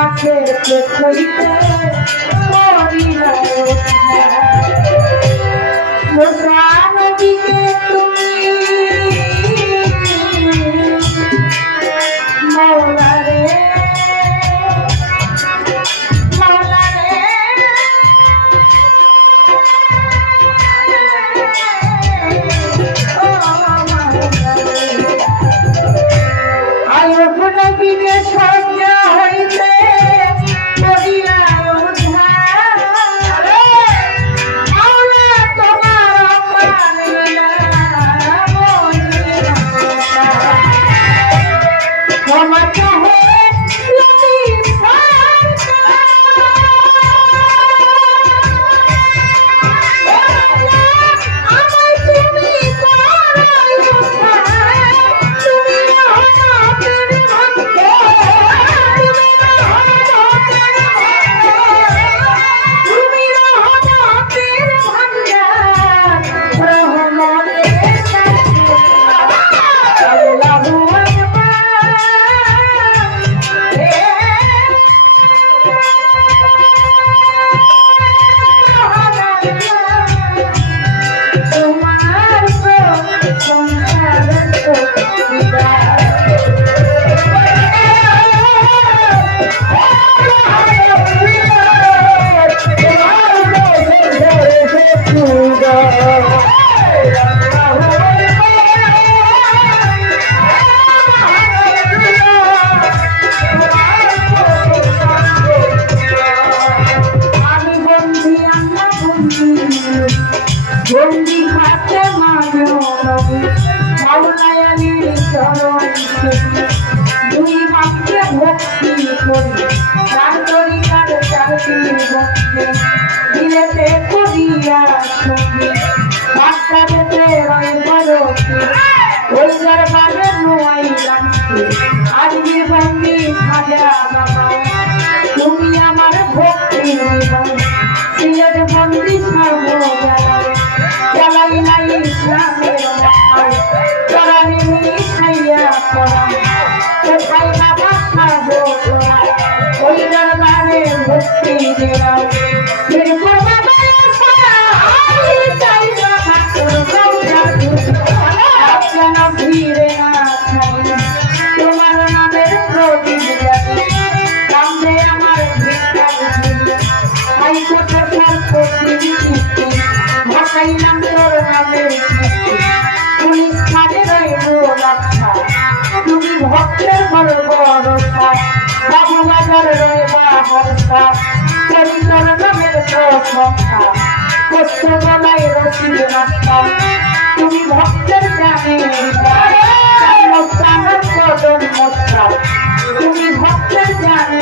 মাছের পেট হইতে মরিলায় মুসা নদীকে তুমি মৌলা রে মৌলা রে ও মৌলা রে আয়ুব নবীকে সজ্জা হইতে করিলায় উদ্ধার মৌলা তোমার অপার লীলা ক্ষমা চাহে বন্দি হাতে মানবী মাওলায়ানির চরণ দুই বাক্যে ভক্তি করি তার তরিকার চারটি ভক্তি দিলেতে করিয়া সঙ্গী বাচ্চাদেরতে রয় বরতি ওই দরবারে নোয়াই লাগছে আজকে বন্দি সাজা বাবা তুমি আমার ভক্তি সিলেট বন্দি সর্বদা চালাই নাই ইসলামের মহান চড়ানি মিশাইয়া করা কোথায় না ভাষা হোক ওই দরবারে ভক্তি দিলাম কেন ভিড়ে না খাই তোমার নামের প্রদীপ জানি সামনে আমার ভিক্ষা ভাসাইলাম তোর নামের পুলিশ খানে রইল রক্ষা তুমি ভক্তের বড় ভরসা বাবু বাজার রইবা হরসা করি তোর নামের প্রশংসা কষ্ট গলায় রসিদ রাস্তা তুমি ভক্তের জানে কদম মস্তা তুমি ভক্তের জানে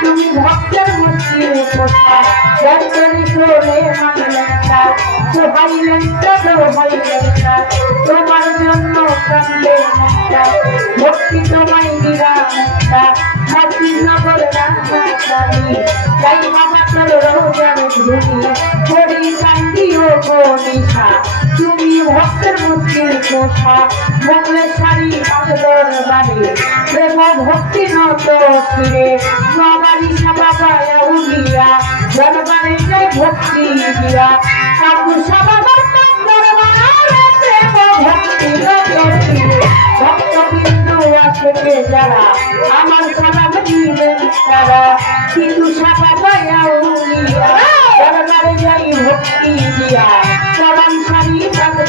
তুমি ভক্তের মুক্তির কথা দর্শনী করে মানলেনটা সোহাইলেনটা দোহাইলেনটা তোমার জন্য কান্দে মনটা ভক্তি তোমায় দিলামটা হাসির নগর রান্নাকারী তাই বাবা তোর রোজার ধুনি করি কান্দিও গনিশা তুমি ভক্তের মুক্তির কথা মঙ্গলেশ্বরী দরবারে প্রেম ভক্তি নত ফিরে নবারি বাবা উলিয়া দরবারে যাই ভক্তি দিয়া কাকু বাবার দরবারে প্রেম ভক্তি নত ফিরে ভক্তবিন্দু থেকে যারা আমার সালাম দিলেন তারা কিন্তু বাবা উলিয়া দরবারে যাই ভক্তি দিয়া চরণ সারি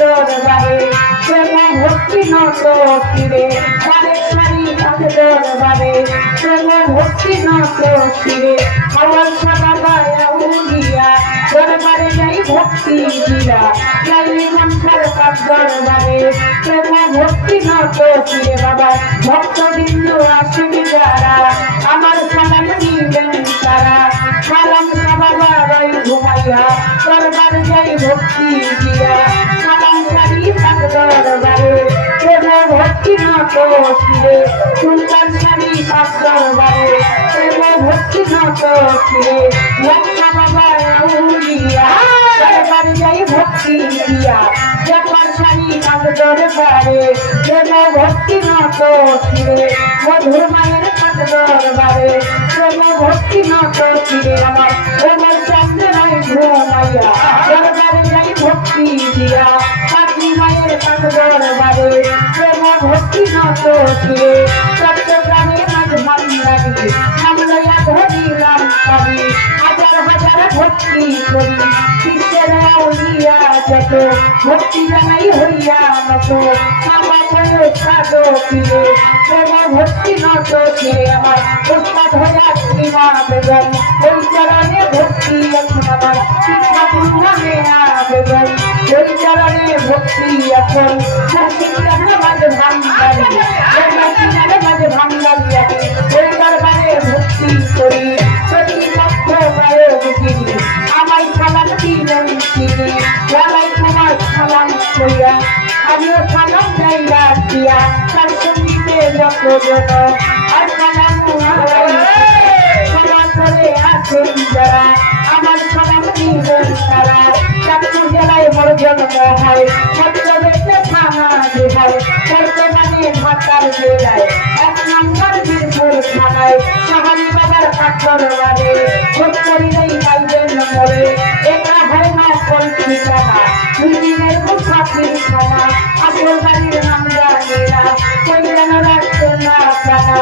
দরবারে প্রেম ভক্তি নত ফিরে দরবারে প্রেম ভক্তি নত ফিরে আমার বাবা উলিয়া দরবারে যাই ভক্তি দিয়া লাইলি মন্থার পাক দরবারে প্রেম ভক্তি নত ফিরে বাবা ভক্তবিন্দু আসেন যারা আমার সালাম দিবেন তারা সালাম বাবা রই ঘুমাইয়া দরবারে যাই ভক্তি দিয়া সালাম সারি পাক দরবারে প্রেম ভক্তি নত ফিরে সুন্দর সারি পাক দরবারে প্রেম ভক্তি নত ফিরে লক্ষ্মা বাবা উলিয়া দরবারে যাই ভক্তি দিয়া ব্যাপার সারি নাগ দরবারে প্রেম ভক্তি নত শিরে মধুর মায়ের নাগ দরবারে প্রেম ভক্তি নত শিরে আমার ওমর চন্দ্র নাই ঘুমাইয়া দরবারে যাই ভক্তি দিয়া কালী মায়ের নাগ দরবারে প্রেম ভক্তি নত শিরে চট্টগ্রামে নাগ ভান্ডারি নাম লইয়া ধরিলাম কবি হাজার হাজার ভক্তি করি বিশ্বের আউলিয়া যত ভক্তি জানাই হইয়া নত আমার মনে সাধো ফিরে প্রেম ভক্তি নত ফিরে আমার উস্তাদ হইয়া শ্রীমা বেগম ওই চরণে ভক্তি এখন আমার শিক্ষা গুরুভাবে আবেদন ওই চরণে ভক্তি এখন মাঝে ভান্ডারি মাঝে ভান্ডারি আছে ওই দরবারে ভক্তি করি প্রতিপক্ষ গায়ক তিনি আমায় সালাম দিলেন তিনি ওয়ালাই তোমার সালাম কইয়া আমিও সালাম যাইয়া দিয়া তার সঙ্গীতে যত জন আর সালাম সবার করে আছেন যারা আমার সালাম দিলেন তারা চাঁদপুর জেলায় মোর জন্ম হয় মধ্যপ্রদেশে থানা জেলায় বর্তমানে ঢাকার জেলায় এক নম্বর বীরপুর থানায় সাহানি বাবার কাঠরবারে খোঁজ করিলেই পাইবেন মরে এটা হয় না কল্পিতানা দুদিনের মুসাফির খানা আসল বাড়ির নাম জানি না কই যেন রাখতে না জানা